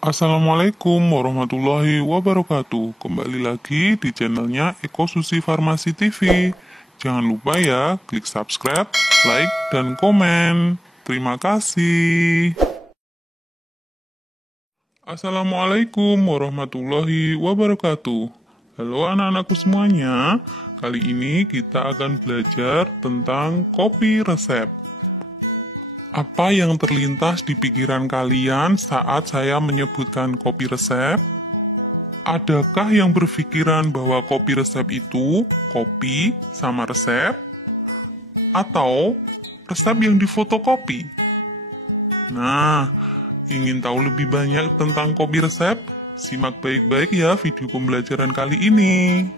Assalamualaikum warahmatullahi wabarakatuh. Kembali lagi di channelnya Eko Susi Farmasi TV. Jangan lupa ya, klik subscribe, like, dan komen. Terima kasih. Assalamualaikum warahmatullahi wabarakatuh. Halo anak-anakku semuanya. Kali ini kita akan belajar tentang kopi resep. Apa yang terlintas di pikiran kalian saat saya menyebutkan kopi resep? Adakah yang berpikiran bahwa kopi resep itu kopi sama resep? Atau resep yang difotokopi? Nah, ingin tahu lebih banyak tentang kopi resep? Simak baik-baik ya video pembelajaran kali ini.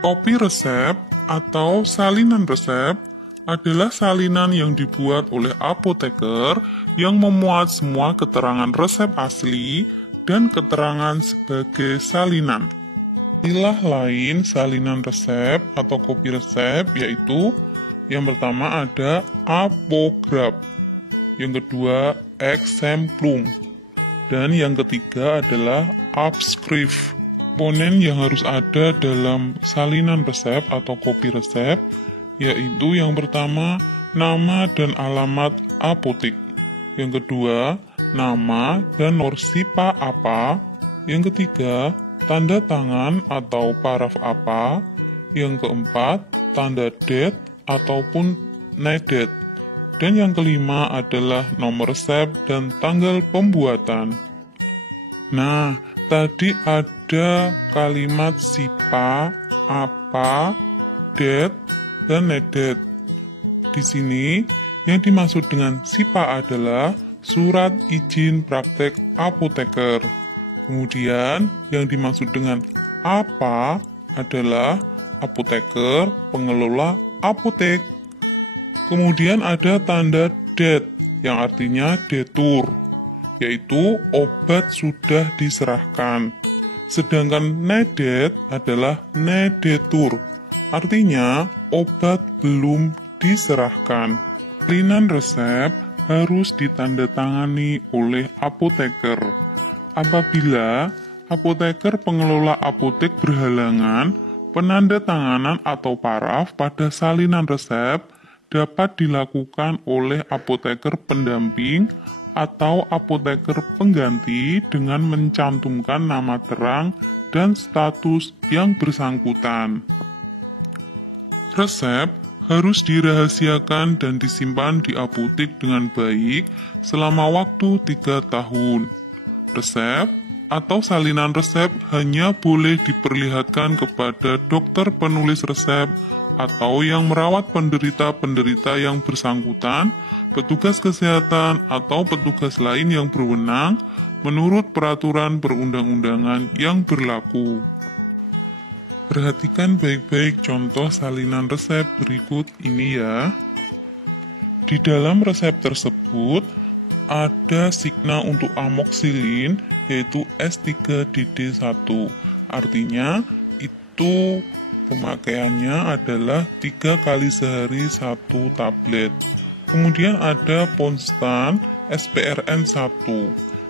Kopi resep atau salinan resep adalah salinan yang dibuat oleh apoteker yang memuat semua keterangan resep asli dan keterangan sebagai salinan. Istilah lain salinan resep atau kopi resep yaitu yang pertama ada apograf, yang kedua exemplum, dan yang ketiga adalah abskrif. Komponen yang harus ada dalam salinan resep atau kopi resep yaitu yang pertama, nama dan alamat apotek. Yang kedua, nama dan nomor SIPA apa. Yang ketiga, tanda tangan atau paraf apa. Yang keempat, tanda date ataupun nedet. Dan yang kelima adalah nomor resep dan tanggal pembuatan. Nah, tadi ada kalimat SIPA, apa, date, dan nedet. Di sini, yang dimaksud dengan SIPA adalah surat izin praktek apoteker. Kemudian, yang dimaksud dengan apa adalah apoteker, pengelola apotek. Kemudian ada tanda det, yang artinya detur, yaitu obat sudah diserahkan. Sedangkan nedet adalah nedetur, artinya obat belum diserahkan. Salinan resep harus ditandatangani oleh apoteker. Apabila apoteker pengelola apotek berhalangan, penandatanganan atau paraf pada salinan resep dapat dilakukan oleh apoteker pendamping atau apoteker pengganti dengan mencantumkan nama terang dan status yang bersangkutan. Resep harus dirahasiakan dan disimpan di apotek dengan baik selama waktu 3 tahun. Resep atau salinan resep hanya boleh diperlihatkan kepada dokter penulis resep atau yang merawat penderita-penderita yang bersangkutan, petugas kesehatan, atau petugas lain yang berwenang menurut peraturan perundang-undangan yang berlaku. Perhatikan baik-baik contoh salinan resep berikut ini ya. Di dalam resep tersebut ada signa untuk amoksilin yaitu S3DD1. Artinya itu pemakaiannya adalah 3 kali sehari 1 tablet. Kemudian ada Ponstan SPRN1.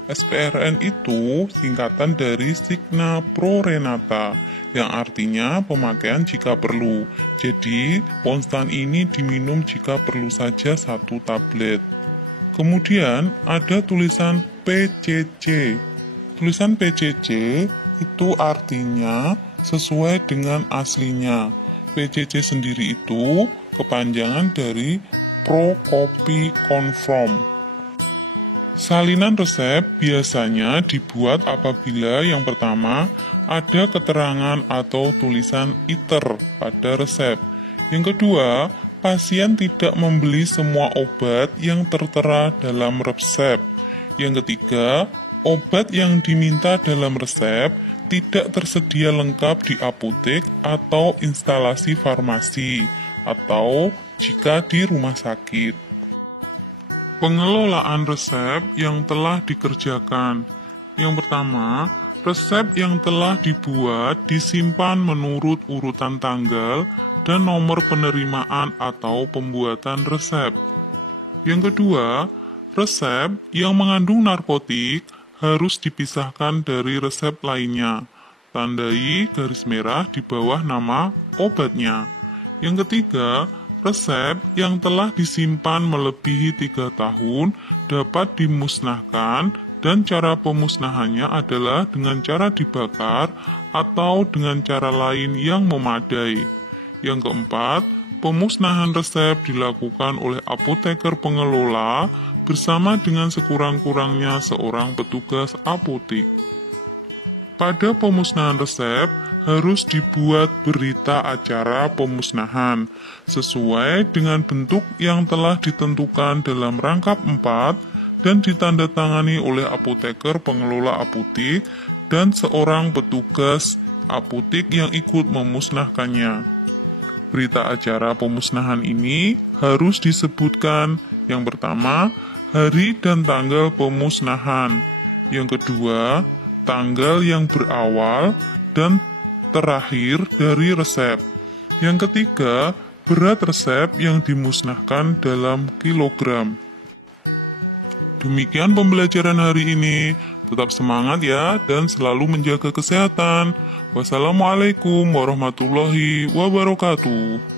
SPRN itu singkatan dari Signa Prorenata, yang artinya pemakaian jika perlu. Jadi, Ponstan ini diminum jika perlu saja 1 tablet. Kemudian ada tulisan PCC. Tulisan PCC itu artinya sesuai dengan aslinya. PCC sendiri itu kepanjangan dari Pro Copy Conform. Salinan resep biasanya dibuat apabila yang pertama ada keterangan atau tulisan ITER pada resep. Yang kedua, pasien tidak membeli semua obat yang tertera dalam resep. Yang ketiga, obat yang diminta dalam resep tidak tersedia lengkap di apotek atau instalasi farmasi, atau jika di rumah sakit. Pengelolaan resep yang telah dikerjakan. Yang pertama, resep yang telah dibuat disimpan menurut urutan tanggal dan nomor penerimaan atau pembuatan resep. Yang kedua, resep yang mengandung narkotik harus dipisahkan dari resep lainnya. Tandai garis merah di bawah nama obatnya. Yang ketiga, resep yang telah disimpan melebihi 3 tahun dapat dimusnahkan dan cara pemusnahannya adalah dengan cara dibakar atau dengan cara lain yang memadai. Yang keempat, pemusnahan resep dilakukan oleh apoteker pengelola bersama dengan sekurang-kurangnya seorang petugas apotek. Pada pemusnahan resep, harus dibuat berita acara pemusnahan, sesuai dengan bentuk yang telah ditentukan dalam rangkap 4 dan ditandatangani oleh apoteker pengelola apotek dan seorang petugas apotek yang ikut memusnahkannya. Berita acara pemusnahan ini harus disebutkan yang pertama, hari dan tanggal pemusnahan. Yang kedua, tanggal yang berawal dan terakhir dari resep. Yang ketiga, berat resep yang dimusnahkan dalam kilogram. Demikian pembelajaran hari ini. Tetap semangat ya dan selalu menjaga kesehatan. Wassalamualaikum warahmatullahi wabarakatuh.